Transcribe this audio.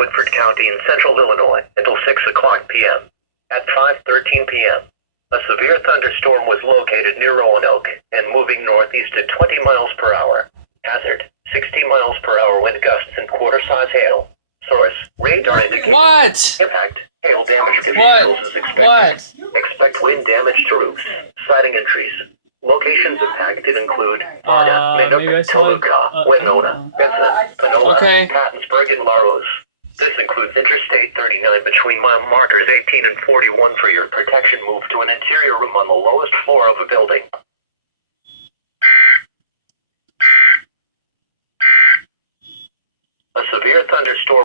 Woodford County in central Illinois until 6 o'clock p.m. At 5:13 p.m., a severe thunderstorm was located near Roanoke and moving northeast at 20 miles per hour. Hazard, 60 miles per hour wind gusts and quarter-size hail. Source, radar indicates impact, hail damage to vehicles is expected. Expect wind damage to roofs, siding and trees. Locations impacted include Varna, Minnook, Toluca, Winona, Benson, Panola, Pattonsburg, and Larose. This includes Interstate 39 between mile markers 18 and 41 for your protection. Move to an interior room on the lowest floor of a building. A severe thunderstorm